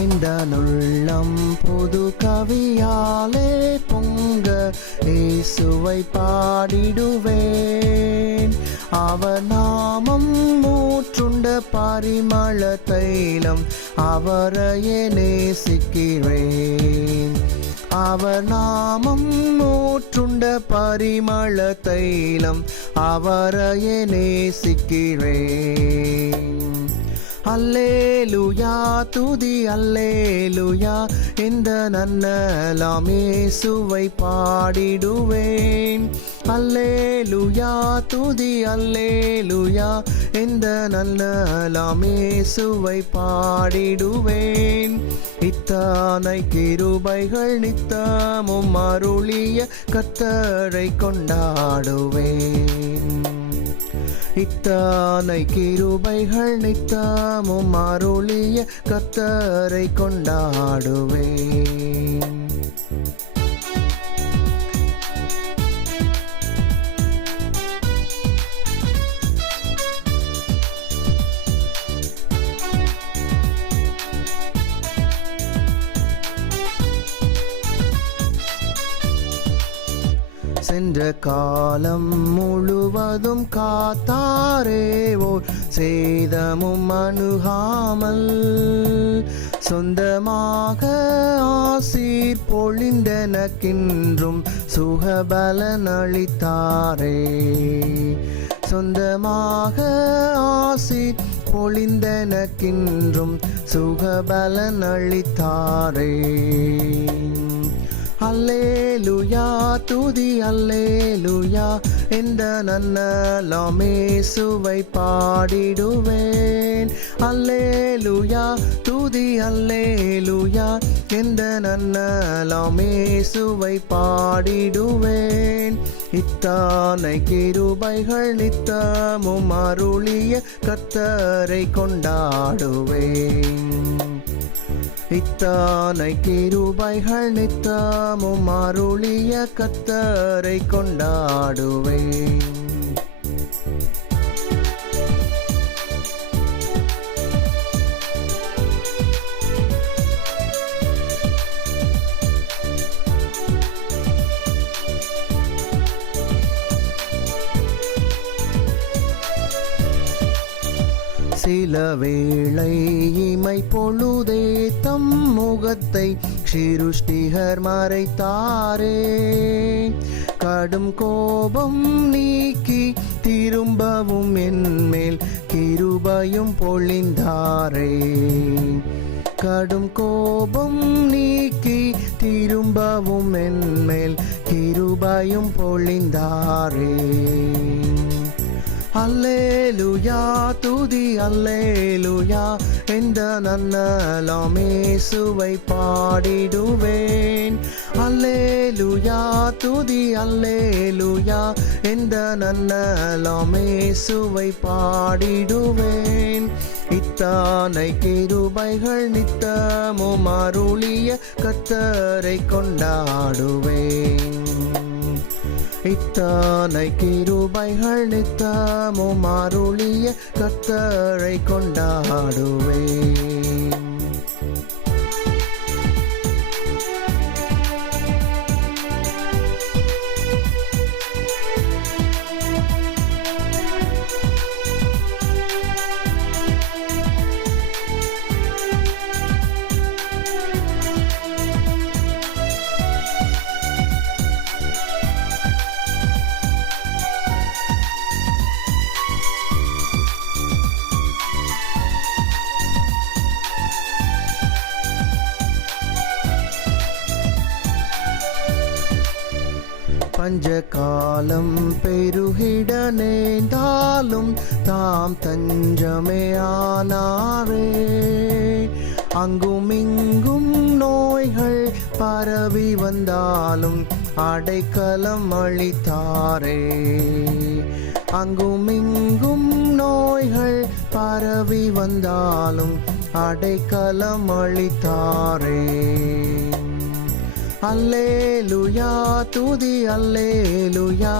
எந்தனுள்ளம் புது கவியாலே பொங்க இயேசுவை பாடிடுவேன். அவர் நாமம் ஊற்றுண்ட பரிமள தைலம், அவரையே நேசிக்கிறேன். அவர் நாமம் ஊற்றுண்ட பரிமள தைலம், அவரையே நேசிக்கிறேன். அல்லேலூயா துதி அல்லேலூயா, இந்த நன்னலாம் இயேசுவை பாடிடுவேன். அல்லேலூயா துதி அல்லேலூயா, இந்த நன்னலாம் இயேசுவை பாடிடுவேன். இத்தனை கிருபைகள் நித்தமும் அருளிய கர்த்தரை கொண்டாடுவேன். இத்தனை கிருபைகள் நித்தமும் அருளிய கர்த்தரை கொண்டாடுவேன். சென்ற காலம் முழுவதும் காத்தாரே, ஓர் சேதமும் அணுகாமல் சொந்தமாக ஆசீர் பொழிந்தனக்கின்றும் சுகபலன் அளித்தாரே. சொந்தமாக ஆசீர் பொழிந்தனக்கின்றும் சுகபலன் அளித்தாரே. அல்லேலூயா துதி அல்லேலூயா, இந்த நன்னலாம் இயேசுவை பாடிடுவேன். அல்லேலூயா துதி அல்லேலூயா, இந்த நன்னலாம் இயேசுவை பாடிடுவேன். இத்தனை கிருபைகள் நித்தமும் அருளிய கர்த்தரை கொண்டாடுவேன். இத்தனை கிருபைகள் நித்தமும் அருளிய கர்த்தரை கொண்டாடுவேன். சில வேளை இமை பொழுதே தம் முகத்தை சிருஷ்டிகர் மறைத்தாரே. கடும் கோபம் நீக்கி திரும்பவும் என்மேல் கிருபையும் பொழிந்தாரே. கடும் கோபம் நீக்கி திரும்பவும் என்மேல் கிருபையும் பொழிந்தாரே. அல்லேலூயா துதி அல்லேலூயா, இந்த நன்னலாம் இயேசுவை பாடிடுவேன். அல்லேலூயா துதி அல்லேலூயா, இந்த நன்னலாம் இயேசுவை பாடிடுவேன். இத்தனை கிருபைகள் நித்தமும் அருளிய கர்த்தரை கொண்டாடுவேன். இத்தனை கிருபைகள் நித்தமும் அருளிய கர்த்தரை கொண்டாடுவேன். பஞ்ச காலம் பெருகிட நேர்ந்தாலும் தாம் தஞ்சமே ஆனாரே. அங்குமிங்கும் நோய்கள் பரவி வந்தாலும் அடைக்கலம் அளித்தாரே. அங்குமிங்கும் நோய்கள் பரவி வந்தாலும் அடைக்கலம் அளித்தாரே. அல்லேலுயா துதி அல்லேலுயா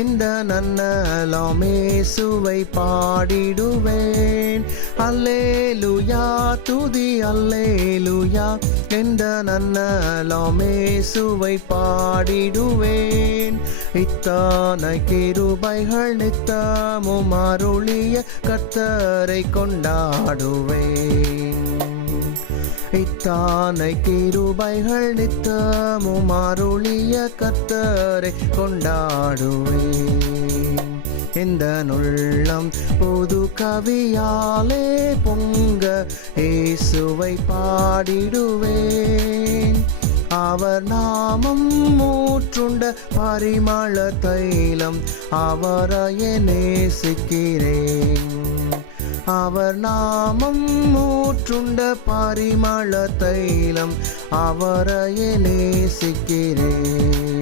இந்த நன்னலம் இயேசுவை பாடிடுவேன். அல்லேலுயா துதி அல்லேலுயா இந்த நன்னலம் இயேசுவை பாடிடுவேன். இத்தனை கிருபைகள் நித்தமும் அருளிய கர்த்தரை கொண்டாடுவேன். இத்தானை கிருபைகள் நித்தமும் அருளிய கர்த்தரை கொண்டாடுவேன். இந்த நுள்ளம் புது கவியாலே பொங்க இயேசுவை பாடிடுவேன். அவர் நாமம் மூற்றுண்ட பரிமள தைலம் அவரையே நேசிக்கிறேன். அவர் நாமம் மூற்றுண்ட பரிமள தைலம் அவரையே நேசிக்கிறேன்.